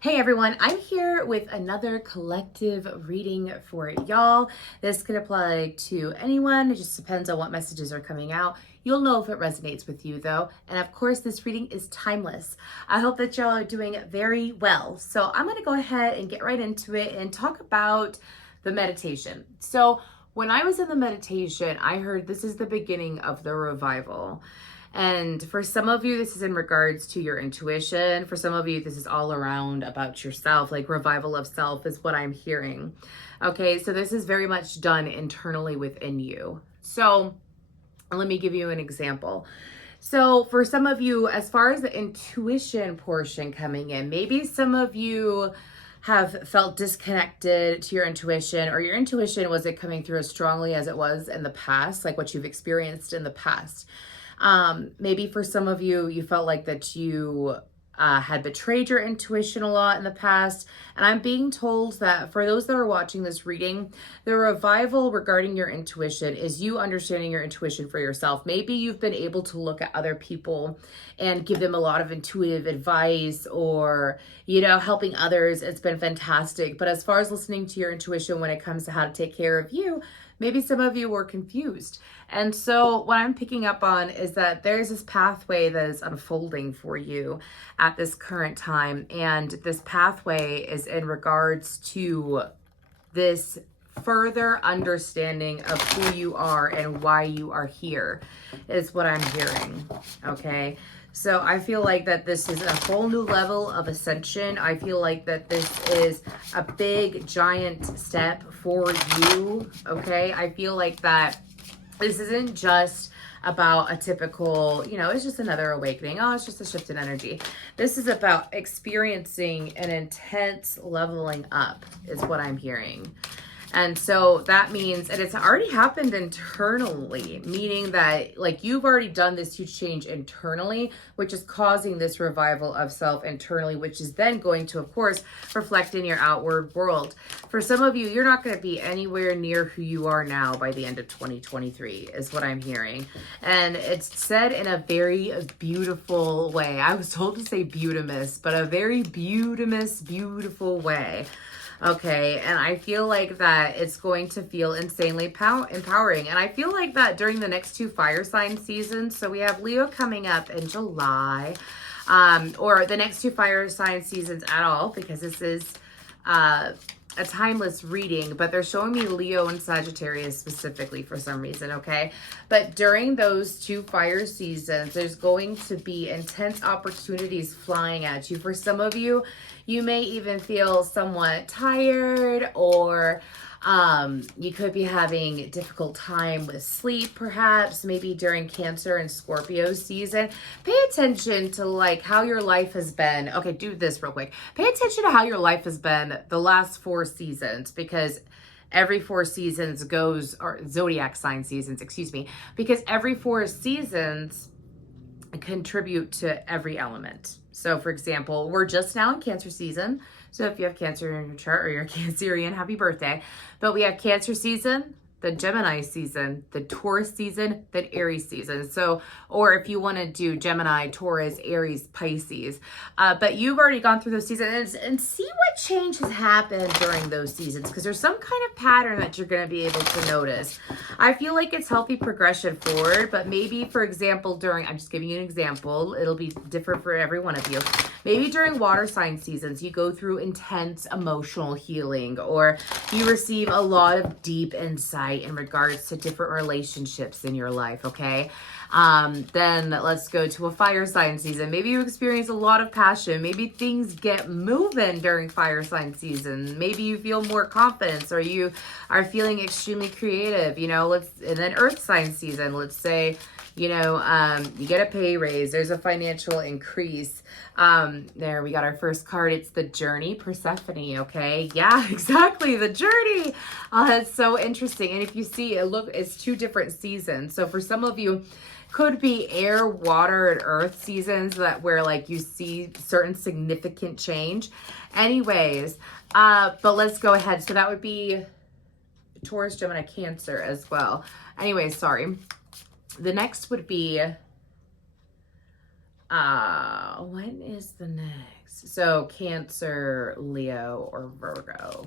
Hey everyone, I'm here with another collective reading for y'all. This could apply to anyone. It just depends on what messages are coming out. You'll know if it resonates with you though. And of course, this reading is timeless. I hope that y'all are doing very well. So I'm going to go ahead and get right into it and talk about the meditation. So when I was in the meditation, I heard this is the beginning of the revival. And for some of you, this is in regards to your intuition. For some of you, this is all around about yourself, like revival of self is what I'm hearing. Okay, so this is very much done internally within you. So let me give you an example. So for some of you, as far as the intuition portion coming in, maybe some of you have felt disconnected to your intuition, or your intuition wasn't coming through as strongly as it was in the past, like what you've experienced in the past. Maybe for some of you, you felt like that you had betrayed your intuition a lot in the past. And I'm being told that for those that are watching this reading, the revival regarding your intuition is you understanding your intuition for yourself. Maybe you've been able to look at other people and give them a lot of intuitive advice, or, helping others. It's been fantastic. But as far as listening to your intuition when it comes to how to take care of you, maybe some of you were confused. And so what I'm picking up on is that there's this pathway that is unfolding for you at this current time. And this pathway is in regards to this further understanding of who you are and why you are here is what I'm hearing. Okay. So I feel like that this is a whole new level of ascension. I feel like that this is a big, giant step for you. Okay. I feel like that this isn't just about a typical, it's just another awakening. Oh, it's just a shift in energy. This is about experiencing an intense leveling up is what I'm hearing. And so that means, and it's already happened internally, meaning that like you've already done this huge change internally, which is causing this revival of self internally, which is then going to, of course, reflect in your outward world. For some of you, you're not going to be anywhere near who you are now by the end of 2023 is what I'm hearing. And it's said in a very beautiful way. I was told to say beautimous, but a very beautiful way. Okay, and I feel like that it's going to feel insanely empowering. And I feel like that during the next two fire sign seasons, so we have Leo coming up in July, or the next two fire sign seasons at all, because this is a timeless reading, but they're showing me Leo and Sagittarius specifically for some reason, okay? But during those two fire seasons, there's going to be intense opportunities flying at you. For some of you, you may even feel somewhat tired, or you could be having a difficult time with sleep, perhaps, maybe during Cancer and Scorpio season. Pay attention to like how your life has been. Okay, do this real quick. Pay attention to how your life has been the last 4 seasons, because every 4 seasons goes, or zodiac sign seasons, because every 4 seasons contribute to every element. So for example, we're just now in Cancer season. So if you have Cancer in your chart or you're Cancerian, happy birthday. But we have Cancer season, the Gemini season, the Taurus season, the Aries season. So, or if you want to do Gemini, Taurus, Aries, Pisces. But you've already gone through those seasons and see what change has happened during those seasons, because there's some kind of pattern that you're going to be able to notice. I feel like it's healthy progression forward, but maybe, for example, I'm just giving you an example. It'll be different for every one of you. Maybe during water sign seasons, you go through intense emotional healing, or you receive a lot of deep insight in regards to different relationships in your life, okay? Then let's go to a fire sign season. Maybe you experience a lot of passion. Maybe things get moving during fire sign season. Maybe you feel more confidence, or you are feeling extremely creative, and then earth sign season, let's say, you get a pay raise, there's a financial increase. There we got our first card. It's the journey, Persephone. Okay. Yeah, exactly. The journey. That's so interesting. And if you see it, look, it's 2 different seasons. So for some of you, could be air, water, and earth seasons where like you see certain significant change. Anyways, but let's go ahead. So that would be Taurus, Gemini, Cancer as well. Anyways, sorry. The next would be When is the next? So Cancer, Leo, or Virgo.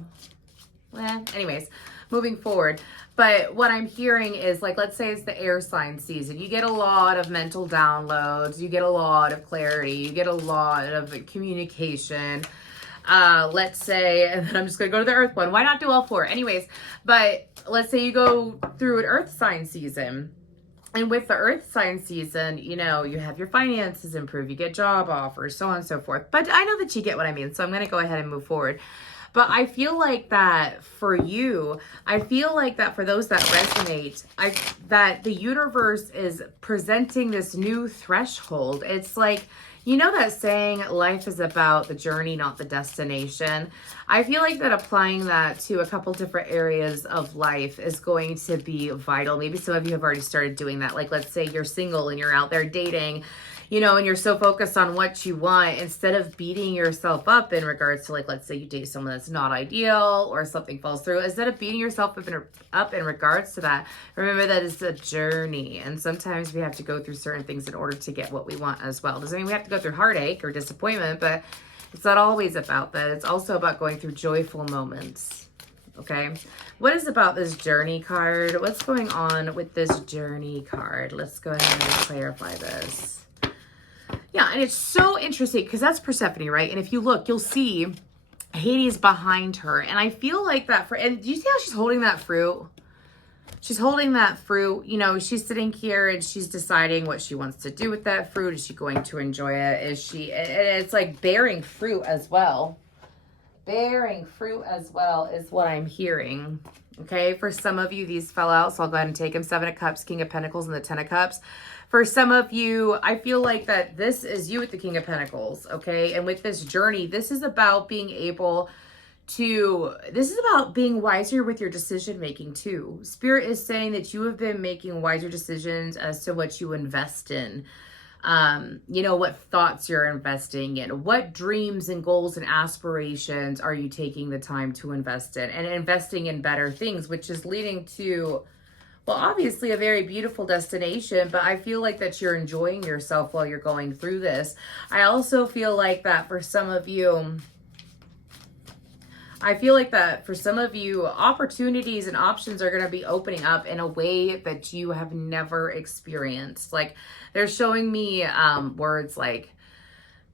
Well, anyways, moving forward. But what I'm hearing is, like, let's say it's the air sign season. You get a lot of mental downloads. You get a lot of clarity. You get a lot of communication. Let's say, and then I'm just going to go to the earth one. Why not do all four? Anyways, but let's say you go through an earth sign season. And with the earth sign season, you know, you have your finances improve, you get job offers, so on and so forth. But I know that you get what I mean, so I'm going to go ahead and move forward. But I feel like that for you, I feel like that for those that resonate, that the universe is presenting this new threshold. It's like, you know that saying, life is about the journey, not the destination. I feel like that applying that to a couple different areas of life is going to be vital. Maybe some of you have already started doing that. Like, let's say you're single and you're out there dating, you know, and you're so focused on what you want, instead of beating yourself up in regards to, like, let's say you date someone that's not ideal or something falls through, instead of beating yourself up in regards to that, remember that it's a journey. And sometimes we have to go through certain things in order to get what we want as well. Doesn't mean we have to go through heartache or disappointment, but it's not always about that. It's also about going through joyful moments. Okay. What is about this journey card? What's going on with this journey card? Let's go ahead and clarify this. Yeah, and it's so interesting because that's Persephone, right? And if you look, you'll see Hades behind her. And I feel like that and do you see how she's holding that fruit? She's holding that fruit. You know, she's sitting here and she's deciding what she wants to do with that fruit. Is she going to enjoy it? It's like bearing fruit as well. Bearing fruit as well is what I'm hearing. Okay, for some of you, these fell out, so I'll go ahead and take them. 7 of Cups, King of Pentacles, and the 10 of Cups. For some of you, I feel like that this is you with the King of Pentacles, okay? And with this journey, this is about being wiser with your decision making too. Spirit is saying that you have been making wiser decisions as to what you invest in. You know, what thoughts you're investing in, what dreams and goals and aspirations are you taking the time to invest in, and investing in better things, which is leading to, well, obviously a very beautiful destination, but I feel like that you're enjoying yourself while you're going through this. I also feel like that for some of you, opportunities and options are going to be opening up in a way that you have never experienced. Like, they're showing me words like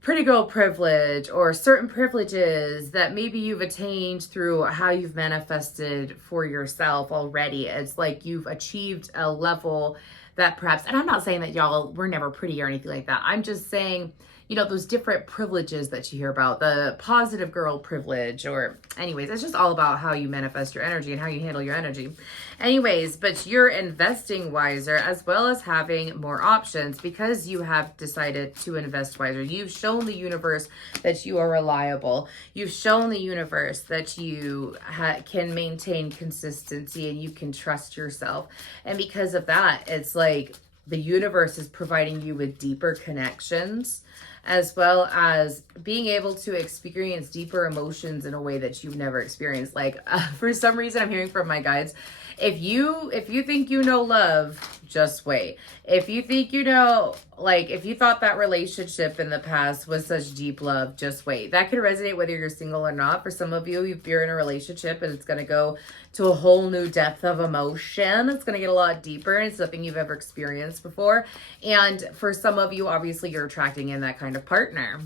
pretty girl privilege or certain privileges that maybe you've attained through how you've manifested for yourself already. It's like you've achieved a level that perhaps, and I'm not saying that y'all were never pretty or anything like that. I'm just saying, you know, those different privileges that you hear about, the positive girl privilege, or anyways, it's just all about how you manifest your energy and how you handle your energy. Anyways, but you're investing wiser as well as having more options because you have decided to invest wiser. You've shown the universe that you are reliable. You've shown the universe that you can maintain consistency and you can trust yourself. And because of that, it's like the universe is providing you with deeper connections, as well as being able to experience deeper emotions in a way that you've never experienced. Like, for some reason, I'm hearing from my guides, if you think you know love, just wait. If you think you know, like, if you thought that relationship in the past was such deep love, just wait. That could resonate whether you're single or not. For some of you, if you're in a relationship and it's going to go to a whole new depth of emotion, it's going to get a lot deeper, and it's nothing you've ever experienced before. And for some of you, obviously, you're attracting in that kind of partner.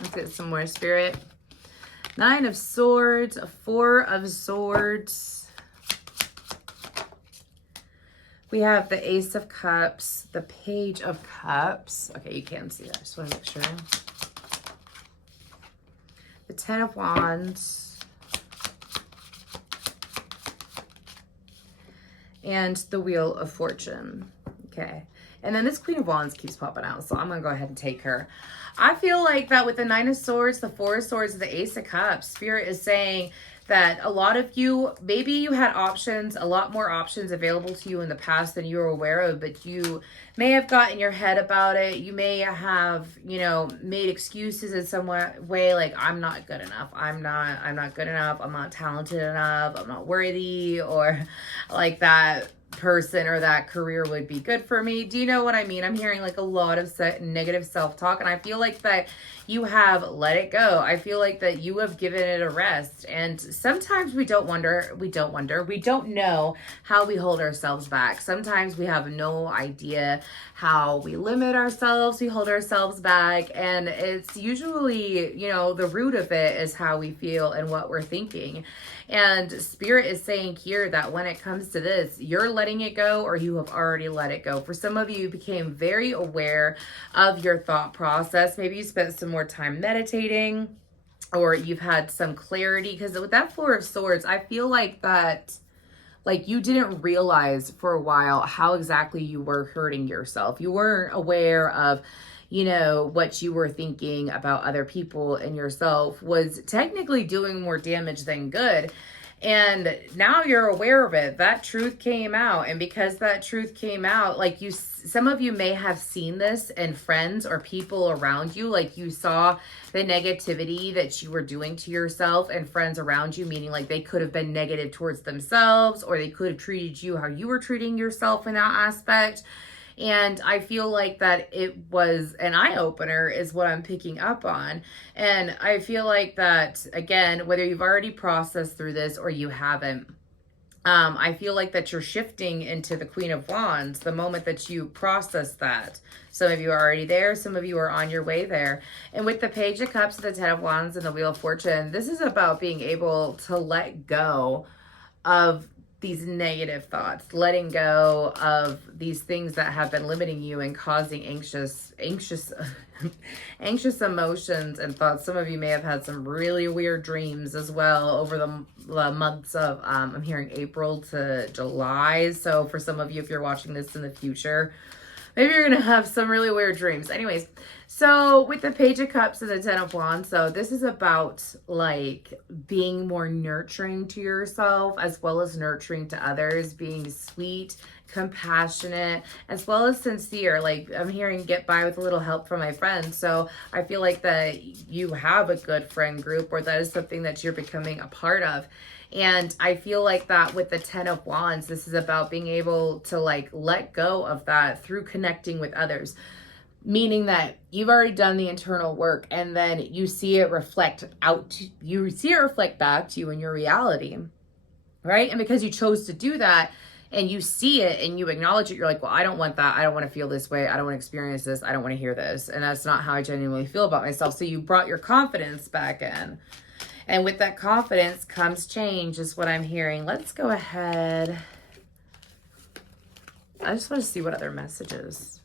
Let's get some more, Spirit. 9 of Swords, 4 of Swords. We have the Ace of Cups, the Page of Cups. Okay, you can see that. I just want to make sure. The 10 of Wands. And the Wheel of Fortune. Okay. And then this Queen of Wands keeps popping out, so I'm going to go ahead and take her. I feel like that with the 9 of Swords, the 4 of Swords, and the Ace of Cups, Spirit is saying that a lot of you, maybe you had options, a lot more options available to you in the past than you were aware of, but you may have gotten your head about it. You may have, you know, made excuses in some way, like, I'm not good enough. I'm not good enough. I'm not talented enough. I'm not worthy, or like that. person or that career would be good for me. Do you know what I mean? I'm hearing like a lot of negative self-talk, and I feel like that you have let it go. I feel like that you have given it a rest. And sometimes we don't know how we hold ourselves back. Sometimes we have no idea how we limit ourselves, we hold ourselves back, and it's usually, the root of it is how we feel and what we're thinking. And Spirit is saying here that when it comes to this, you're letting it go, or you have already let it go. For some of you, became very aware of your thought process. Maybe you spent some more time meditating, or you've had some clarity. Because with that Four of Swords, I feel like that, like, you didn't realize for a while how exactly you were hurting yourself. You weren't aware of, what you were thinking about other people and yourself was technically doing more damage than good. And now you're aware of it. That truth came out. And because that truth came out, like, some of you may have seen this in friends or people around you. Like, you saw the negativity that you were doing to yourself and friends around you, meaning like they could have been negative towards themselves, or they could have treated you how you were treating yourself in that aspect. And I feel like that it was an eye-opener is what I'm picking up on. And I feel like that, again, whether you've already processed through this or you haven't, I feel like that you're shifting into the Queen of Wands the moment that you process that. Some of you are already there. Some of you are on your way there. And with the Page of Cups, the Ten of Wands, and the Wheel of Fortune, this is about being able to let go of these negative thoughts, letting go of these things that have been limiting you and causing anxious emotions and thoughts. Some of you may have had some really weird dreams as well over the months of, I'm hearing April to July. So for some of you, if you're watching this in the future, maybe you're going to have some really weird dreams. Anyways, so with the Page of Cups and the Ten of Wands, so this is about like being more nurturing to yourself as well as nurturing to others, being sweet, compassionate, as well as sincere. Like, I'm hearing get by with a little help from my friends. So I feel like that you have a good friend group, or that is something that you're becoming a part of. And I feel like that with the Ten of Wands, this is about being able to like let go of that through connecting with others. Meaning that you've already done the internal work, and then you see it reflect back to you in your reality, right? And because you chose to do that, and you see it and you acknowledge it, you're like, well, I don't want that. I don't want to feel this way. I don't want to experience this. I don't want to hear this. And that's not how I genuinely feel about myself. So you brought your confidence back in. And with that confidence comes change, is what I'm hearing. Let's go ahead. I just want to see what other messages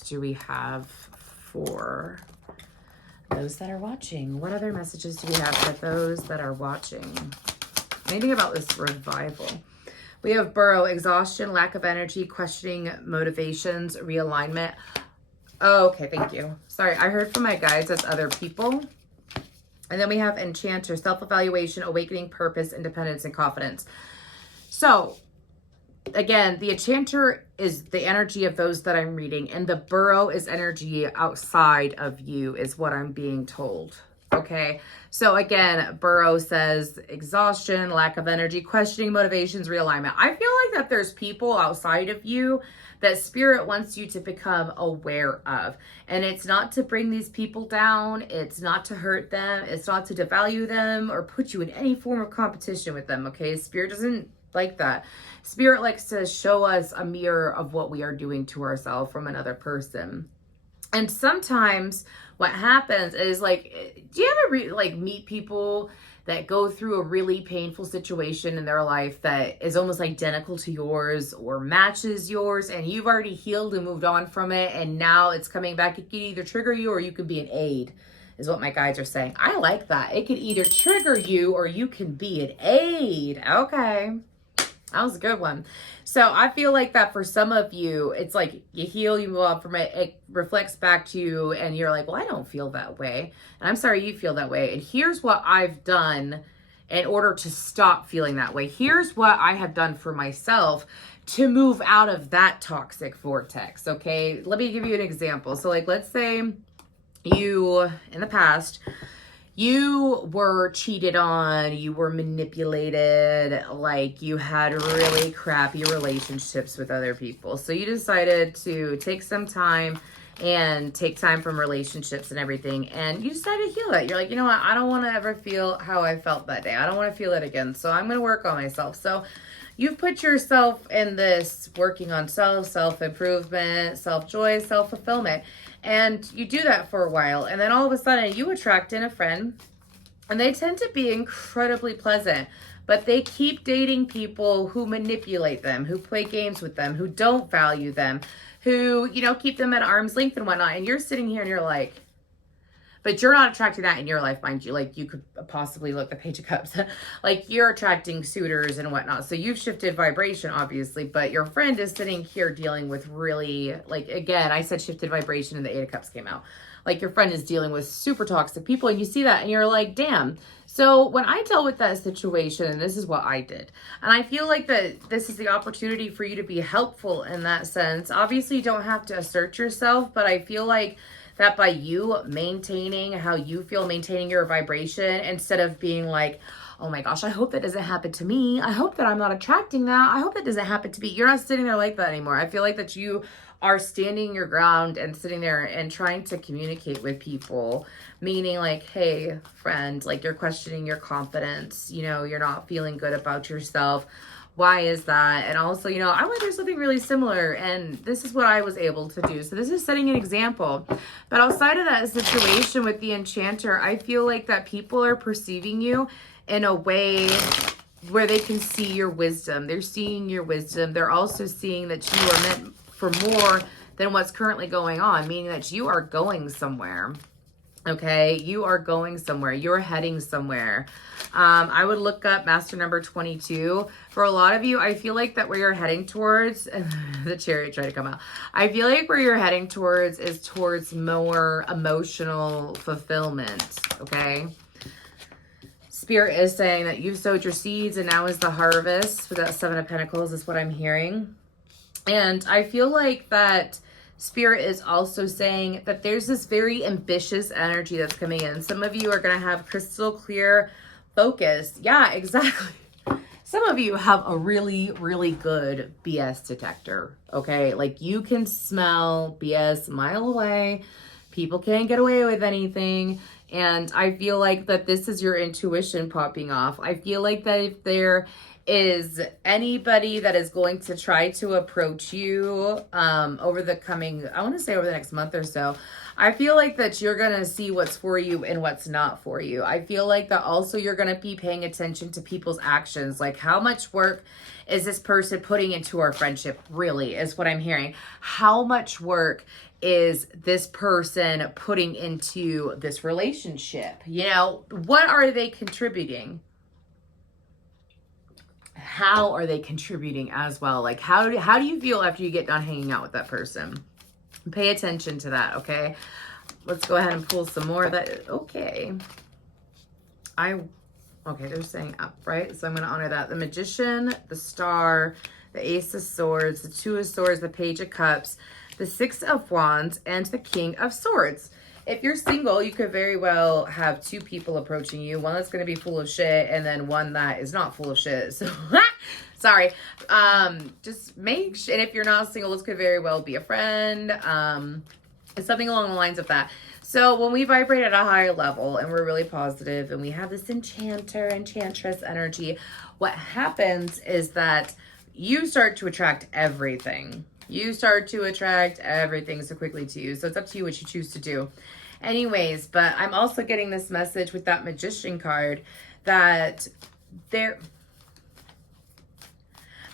do we have for those that are watching? What other messages do we have for those that are watching? Anything about this revival? We have burrow, exhaustion, lack of energy, questioning motivations, realignment. Oh, okay, thank you. Sorry, I heard from my guides as other people. And then we have enchanter, self-evaluation, awakening purpose, independence, and confidence. So again, the enchanter is the energy of those that I'm reading, and the burrow is energy outside of you, is what I'm being told. Okay, so again, burrow says exhaustion, lack of energy, questioning motivations, realignment. I feel like that there's people outside of you that Spirit wants you to become aware of. And it's not to bring these people down. It's not to hurt them. It's not to devalue them or put you in any form of competition with them. Okay, Spirit doesn't like that. Spirit likes to show us a mirror of what we are doing to ourselves from another person. And sometimes what happens is, like, do you ever meet people that go through a really painful situation in their life that is almost identical to yours or matches yours, and you've already healed and moved on from it, and now it's coming back? It can either trigger you or you can be an aid, is what my guides are saying. I like that. It could either trigger you or you can be an aid. Okay. That was a good one. So I feel like that for some of you, it's like you heal, you move on from it, it reflects back to you, and you're like, well, I don't feel that way. And I'm sorry you feel that way. And here's what I've done in order to stop feeling that way. Here's what I have done for myself to move out of that toxic vortex, okay? Let me give you an example. So, like, let's say you, in the past, you were cheated on, you were manipulated, like you had really crappy relationships with other people. So you decided to take some time and take time from relationships and everything. And you decided to heal that. You're like, you know what? I don't want to ever feel how I felt that day. I don't want to feel it again. So I'm going to work on myself. So you've put yourself in this working on self-improvement, self-joy, self-fulfillment. And you do that for a while. And then all of a sudden you attract in a friend, and they tend to be incredibly pleasant, but they keep dating people who manipulate them, who play games with them, who don't value them, who, keep them at arm's length and whatnot. And you're sitting here and you're like, but you're not attracting that in your life, mind you. Like, you could possibly look the Page of Cups. Like, you're attracting suitors and whatnot. So you've shifted vibration, obviously. But your friend is sitting here dealing with really, like, again, I said shifted vibration and the Eight of Cups came out. Like, your friend is dealing with super toxic people. And you see that and you're like, damn. So when I dealt with that situation, and this is what I did. And I feel like that this is the opportunity for you to be helpful in that sense. Obviously, you don't have to assert yourself. But I feel like that by you maintaining how you feel, maintaining your vibration, instead of being like, oh my gosh, I hope that doesn't happen to me. I hope that I'm not attracting that. I hope that doesn't happen to me. You're not sitting there like that anymore. I feel like that you are standing your ground and sitting there and trying to communicate with people, meaning like, hey, friend, like you're questioning your confidence. You're not feeling good about yourself. Why is that? And also, I went through something really similar, and this is what I was able to do. So this is setting an example. But outside of that situation with the enchanter, I feel like that people are perceiving you in a way where they can see your wisdom. They're seeing your wisdom. They're also seeing that you are meant for more than what's currently going on, meaning that you are going somewhere. Okay, you are going somewhere. You're heading somewhere. I would look up master number 22. For a lot of you, I feel like that where you're heading towards, the chariot tried to come out. I feel like where you're heading towards is towards more emotional fulfillment. Okay. Spirit is saying that you've sowed your seeds and now is the harvest. For that Seven of Pentacles is what I'm hearing. And I feel like that Spirit is also saying that there's this very ambitious energy that's coming in. Some of you are going to have crystal clear focus. Yeah, exactly. Some of you have a really, really good BS detector, okay? Like, you can smell BS a mile away. People can't get away with anything. And I feel like that this is your intuition popping off. I feel like that if there is anybody that is going to try to approach you over the coming, I want to say over the next month or so, I feel like that you're going to see what's for you and what's not for you. I feel like that also you're going to be paying attention to people's actions. Like, how much work is this person putting into our friendship, really, is what I'm hearing. How much work is this person putting into this relationship? What are they contributing? How are they contributing as well? Like, how do you feel after you get done hanging out with that person? Pay attention to that, okay? Let's go ahead and pull some more of that. Okay, they're saying up, right? So I'm going to honor that. The Magician, the Star, the Ace of Swords, the Two of Swords, the Page of Cups, the Six of Wands, and the King of Swords. If you're single, you could very well have two people approaching you. One that's going to be full of shit, and then one that is not full of shit. So, sorry. Just make sure. And if you're not single, this could very well be a friend. Something along the lines of that. So when we vibrate at a higher level and we're really positive and we have this enchantress energy, what happens is that you start to attract everything. You start to attract everything so quickly to you. So it's up to you what you choose to do. Anyways, but I'm also getting this message with that Magician card that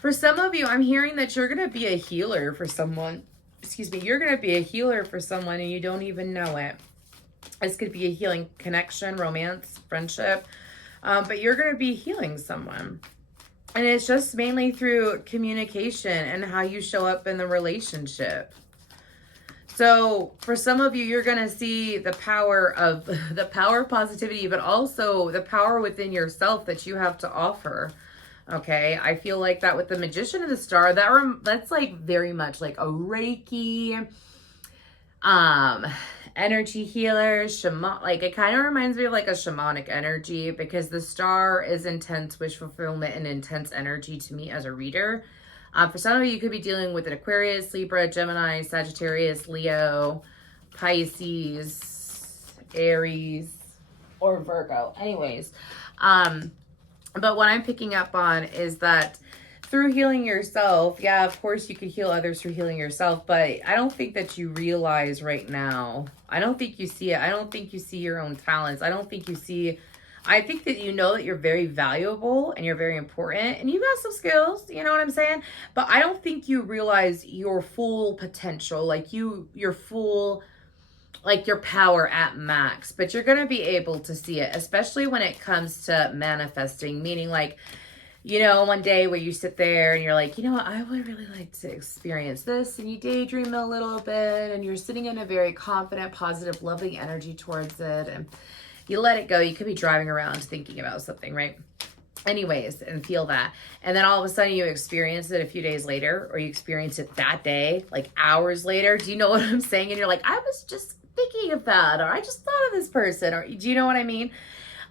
for some of you, I'm hearing that you're going to be a healer for someone. Excuse me. You're going to be a healer for someone and you don't even know it. This could be a healing connection, romance, friendship. But you're going to be healing someone. And it's just mainly through communication and how you show up in the relationship. So for some of you, you're going to see the power of positivity, but also the power within yourself that you have to offer. Okay. I feel like that with the Magician and the Star, that's like very much like a Reiki, energy healer, shaman. Like, it kind of reminds me of like a shamanic energy, because the star is intense wish fulfillment and intense energy to me as a reader. For some of you, you could be dealing with an Aquarius, Libra, Gemini, Sagittarius, Leo, Pisces, Aries, or Virgo. Anyways, but what I'm picking up on is that through healing yourself, yeah, of course you could heal others through healing yourself, but I don't think that you realize right now. I don't think you see it. I don't think you see your own talents. I think that you know that you're very valuable and you're very important and you've got some skills, you know what I'm saying? But I don't think you realize your full potential, like your full, like your power at max, but you're going to be able to see it, especially when it comes to manifesting, meaning like, you know, one day where you sit there and you're like, you know what, I would really like to experience this. And you daydream a little bit and you're sitting in a very confident, positive, loving energy towards it. And you let it go. You could be driving around thinking about something, right? Anyways, and feel that. And then all of a sudden you experience it a few days later, or you experience it that day, like hours later. Do you know what I'm saying? And you're like, I was just thinking of that, or I just thought of this person, or do you know what I mean?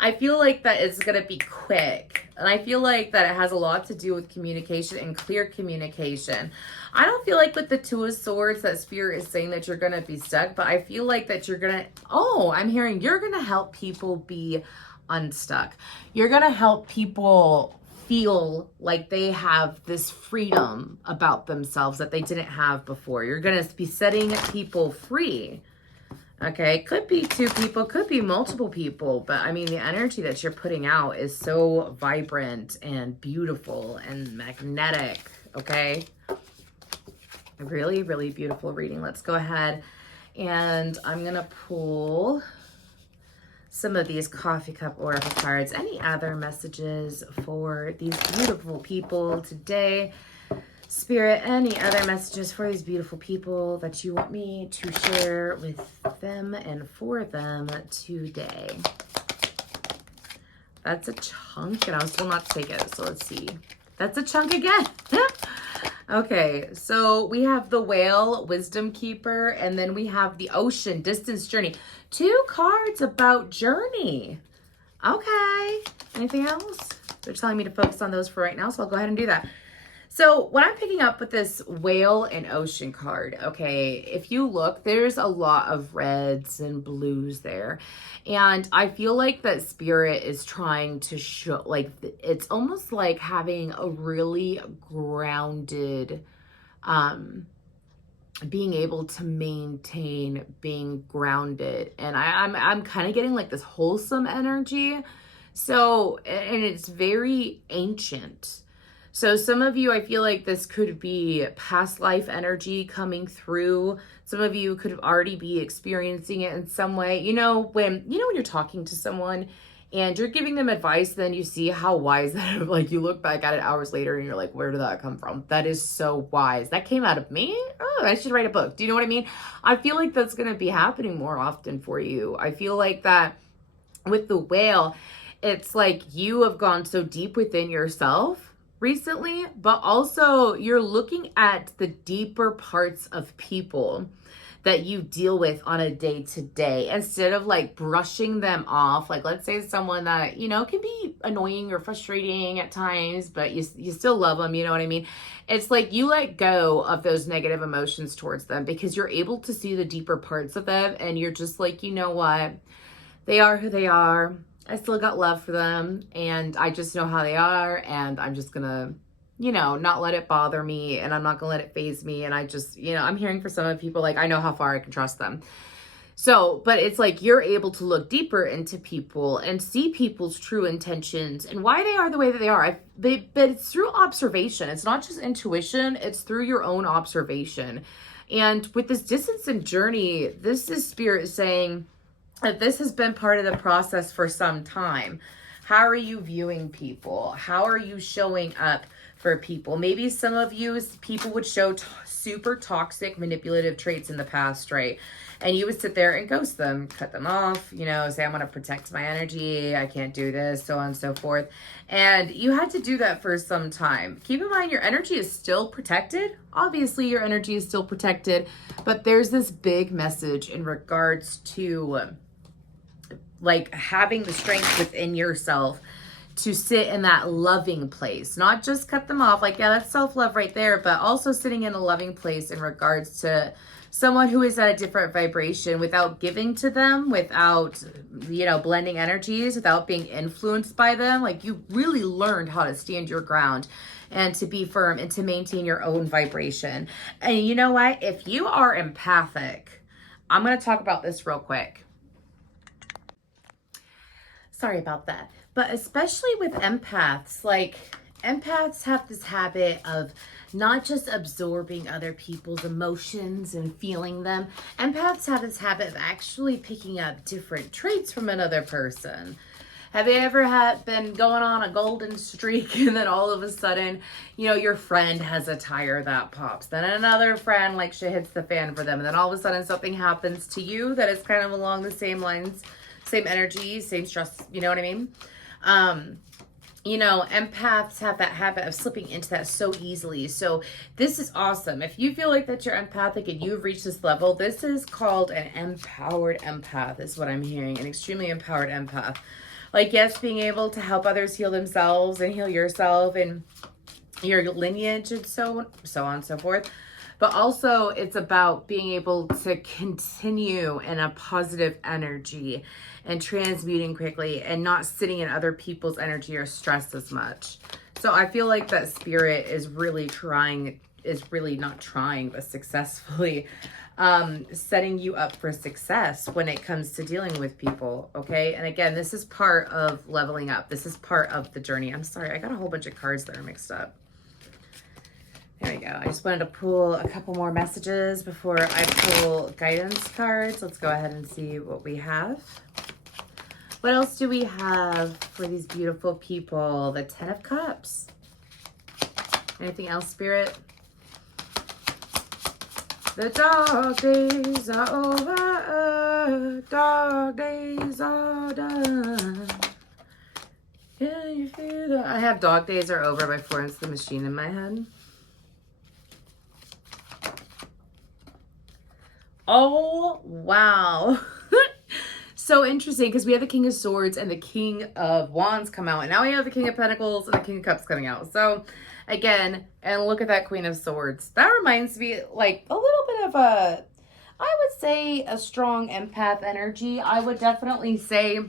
I feel like that it's going to be quick. And I feel like that it has a lot to do with communication and clear communication. I don't feel like with the Two of Swords that Spirit is saying that you're going to be stuck, but I feel like that you're going to, I'm hearing you're going to help people be unstuck. You're going to help people feel like they have this freedom about themselves that they didn't have before. You're going to be setting people free. Okay, could be two people, could be multiple people, but I mean, the energy that you're putting out is so vibrant and beautiful and magnetic, okay? A really, really beautiful reading. Let's go ahead and I'm going to pull some of these coffee cup oracle cards. Any other messages for these beautiful people today? Spirit, any other messages for these beautiful people that you want me to share with them and for them today? That's a chunk, and I was told not to take it, so let's see. That's a chunk again. Okay, so we have the Whale, Wisdom Keeper, and then we have the Ocean, Distance Journey. 2 cards about journey. Okay, anything else? They're telling me to focus on those for right now, so I'll go ahead and do that. So what I'm picking up with this Whale and Ocean card, okay, if you look, there's a lot of reds and blues there. And I feel like that Spirit is trying to show, like, it's almost like having a really grounded, being able to maintain being grounded. And I'm kind of getting like this wholesome energy. So, and it's very ancient. So some of you, I feel like this could be past life energy coming through. Some of you could already be experiencing it in some way. You know when you're talking to someone and you're giving them advice, then you see how wise that, like, you look back at it hours later and you're like, where did that come from? That is so wise. That came out of me? Oh, I should write a book. Do you know what I mean? I feel like that's going to be happening more often for you. I feel like that with the Whale, it's like you have gone so deep within yourself recently, but also you're looking at the deeper parts of people that you deal with on a day-to-day instead of like brushing them off. Like, let's say someone that, you know, can be annoying or frustrating at times, but you still love them, you know what I mean? It's like you let go of those negative emotions towards them because you're able to see the deeper parts of them, and you're just like, you know what? They are who they are. I still got love for them, and I just know how they are, and I'm just gonna, you know, not let it bother me, and I'm not gonna let it faze me. And I just, you know, I'm hearing for some of people, like, I know how far I can trust them. So, but it's like you're able to look deeper into people and see people's true intentions and why they are the way that they are. But it's through observation. It's not just intuition, it's through your own observation. And with this distance and journey, this is Spirit saying that this has been part of the process for some time. How are you viewing people? How are you showing up for people. Maybe some of you, people would show super toxic, manipulative traits in the past, right? And you would sit there and ghost them, cut them off, you know, say, I'm going to protect my energy. I can't do this, so on and so forth. And you had to do that for some time. Keep in mind, your energy is still protected. Obviously, your energy is still protected, but there's this big message in regards to like having the strength within yourself to sit in that loving place, not just cut them off. Like, yeah, that's self-love right there, but also sitting in a loving place in regards to someone who is at a different vibration without giving to them, without, you know, blending energies, without being influenced by them. Like, you really learned how to stand your ground and to be firm and to maintain your own vibration. And you know what? If you are empathic, I'm going to talk about this real quick. Sorry about that. But especially with empaths, like empaths have this habit of not just absorbing other people's emotions and feeling them. Empaths have this habit of actually picking up different traits from another person. Have you ever been going on a golden streak and then all of a sudden, you know, your friend has a tire that pops. Then another friend, like, shit hits the fan for them. And then all of a sudden something happens to you that is kind of along the same lines, same energy, same stress, you know what I mean? You know, empaths have that habit of slipping into that so easily. So this is awesome. If you feel like that you're empathic and you've reached this level, this is called an empowered empath, is what I'm hearing. An extremely empowered empath. Like, yes, being able to help others heal themselves and heal yourself and your lineage and so on and so forth. But also it's about being able to continue in a positive energy and transmuting quickly and not sitting in other people's energy or stress as much. So I feel like that spirit is really not trying, but successfully setting you up for success when it comes to dealing with people. Okay. And again, this is part of leveling up. This is part of the journey. I'm sorry, I got a whole bunch of cards that are mixed up. There we go. I just wanted to pull a couple more messages before I pull guidance cards. Let's go ahead and see what we have. What else do we have for these beautiful people? The 10 of Cups. Anything else, Spirit? The dark days are over. Dark days are done. Can you feel that? I have Dog Days Are Over by Florence the Machine in my head. Oh, wow. So interesting, because we have the King of Swords and the King of Wands come out. And now we have the King of Pentacles and the King of Cups coming out. So, again, and look at that Queen of Swords. That reminds me, like, a little bit of a, I would say, a strong empath energy. I would definitely say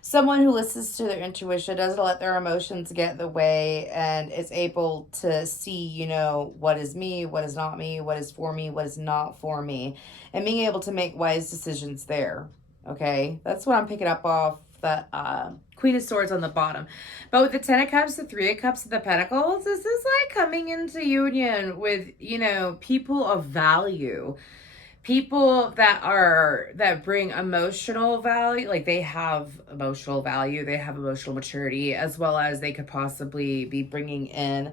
someone who listens to their intuition, doesn't let their emotions get in the way, and is able to see, you know, what is me, what is not me, what is for me, what is not for me, and being able to make wise decisions there. Okay, that's what I'm picking up off the Queen of Swords on the bottom. But with the 10 of Cups, the 3 of Cups, and the Pentacles, this is like coming into union with, you know, people of value. People that bring emotional value, like they have emotional value, they have emotional maturity, as well as they could possibly be bringing in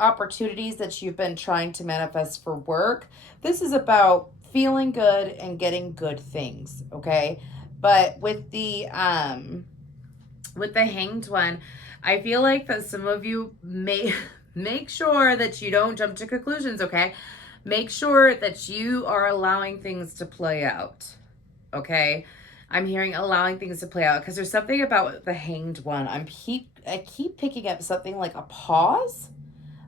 opportunities that you've been trying to manifest for work. This is about feeling good and getting good things, okay? But with the Hanged One, I feel like that some of you may make sure that you don't jump to conclusions, okay? Make sure that you are allowing things to play out, okay? I'm hearing allowing things to play out because there's something about the Hanged One. I keep picking up something like a pause,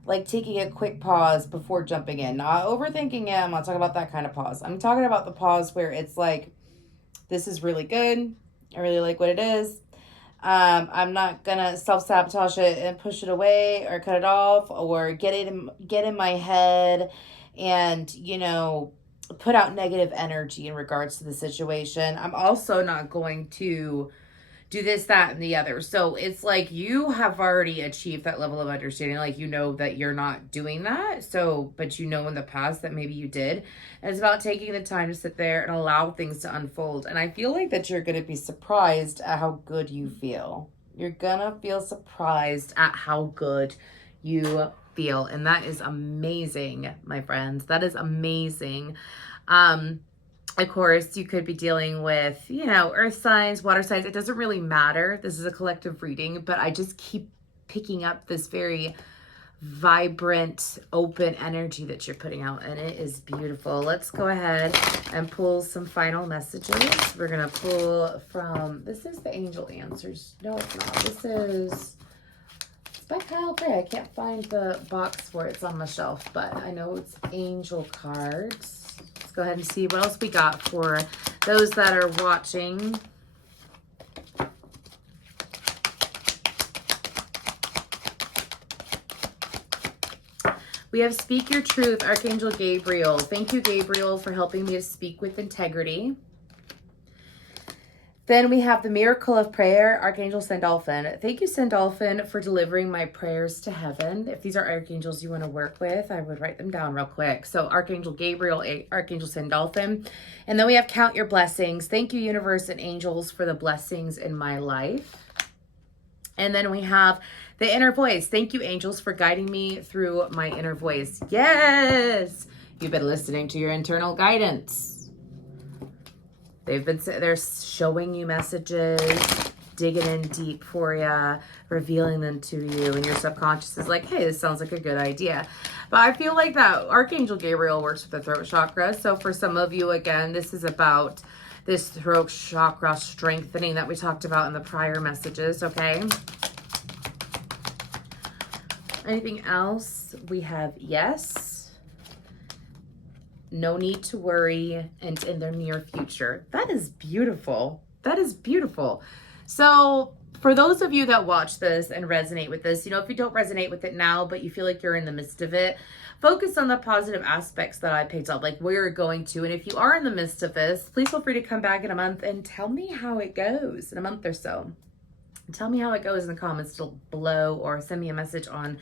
like taking a quick pause before jumping in. Not overthinking it. I'm not talking about that kind of pause. I'm talking about the pause where it's like, this is really good. I really like what it is. I'm not gonna self-sabotage it and push it away or cut it off or get in my head and, you know, put out negative energy in regards to the situation. I'm also not going to do this, that, and the other. So it's like you have already achieved that level of understanding. Like, you know that you're not doing that. So, but you know in the past that maybe you did. And it's about taking the time to sit there and allow things to unfold. And I feel like that you're going to be surprised at how good you feel. You're gonna feel surprised at how good you feel. And that is amazing, my friends. That is amazing. Of course, you could be dealing with, earth signs, water signs. It doesn't really matter. This is a collective reading, but I just keep picking up this very vibrant, open energy that you're putting out, and it is beautiful. Let's go ahead and pull some final messages. We're going to pull from, this is the Angel Answers. No, it's not. It's by Kyle Gray. I can't find the box for it. It's on my shelf, but I know it's angel cards. Let's go ahead and see what else we got for those that are watching. We have Speak Your Truth, Archangel Gabriel. Thank you, Gabriel, for helping me to speak with integrity. Then we have the Miracle of Prayer, Archangel Sandalphon. Thank you, Sandalphon, for delivering my prayers to heaven. If these are archangels you want to work with, I would write them down real quick. So Archangel Gabriel, Archangel Sandalphon. And then we have Count Your Blessings. Thank you, universe and angels, for the blessings in my life. And then we have the Inner Voice. Thank you, angels, for guiding me through my inner voice. Yes! You've been listening to your internal guidance. They're showing you messages, digging in deep for you, revealing them to you, and your subconscious is like, hey, this sounds like a good idea. But I feel like that Archangel Gabriel works with the throat chakra. So for some of you, again, this is about this throat chakra strengthening that we talked about in the prior messages, okay? Anything else? We have yes. No need to worry, and in their near future. That is beautiful. That is beautiful. So for those of you that watch this and resonate with this, if you don't resonate with it now, but you feel like you're in the midst of it, focus on the positive aspects that I picked up, like where you're going to. And if you are in the midst of this, please feel free to come back in a month and tell me how it goes in a month or so. Tell me how it goes in the comments below, or send me a message on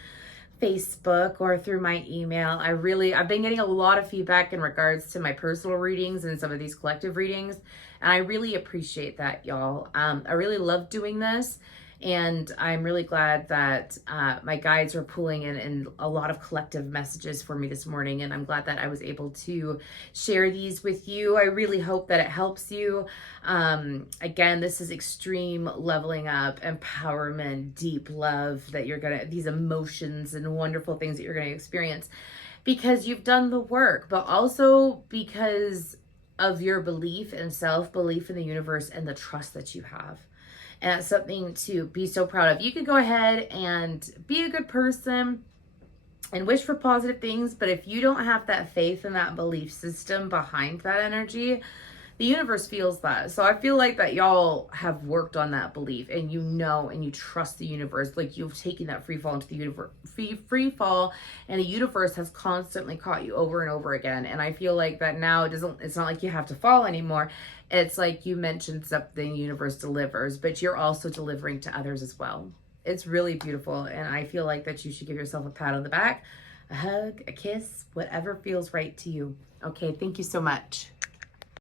Facebook or through my email. I've been getting a lot of feedback in regards to my personal readings and some of these collective readings, and I really appreciate that, y'all. I really love doing this, and I'm really glad that my guides are pulling in a lot of collective messages for me this morning, and I'm glad that I was able to share these with you. I really hope that it helps you. Again, this is extreme leveling up, empowerment, deep love that these emotions and wonderful things that you're gonna experience because you've done the work, but also because of your belief and self-belief in the universe and the trust that you have. And that's something to be so proud of. You can go ahead and be a good person and wish for positive things, but if you don't have that faith and that belief system behind that energy, the universe feels that. So I feel like that y'all have worked on that belief, and and you trust the universe. Like you've taken that free fall into the universe, free fall, and the universe has constantly caught you over and over again. And I feel like that now it's not like you have to fall anymore. It's like you mentioned something, the universe delivers, but you're also delivering to others as well. It's really beautiful. And I feel like that you should give yourself a pat on the back, a hug, a kiss, whatever feels right to you. Okay. Thank you so much.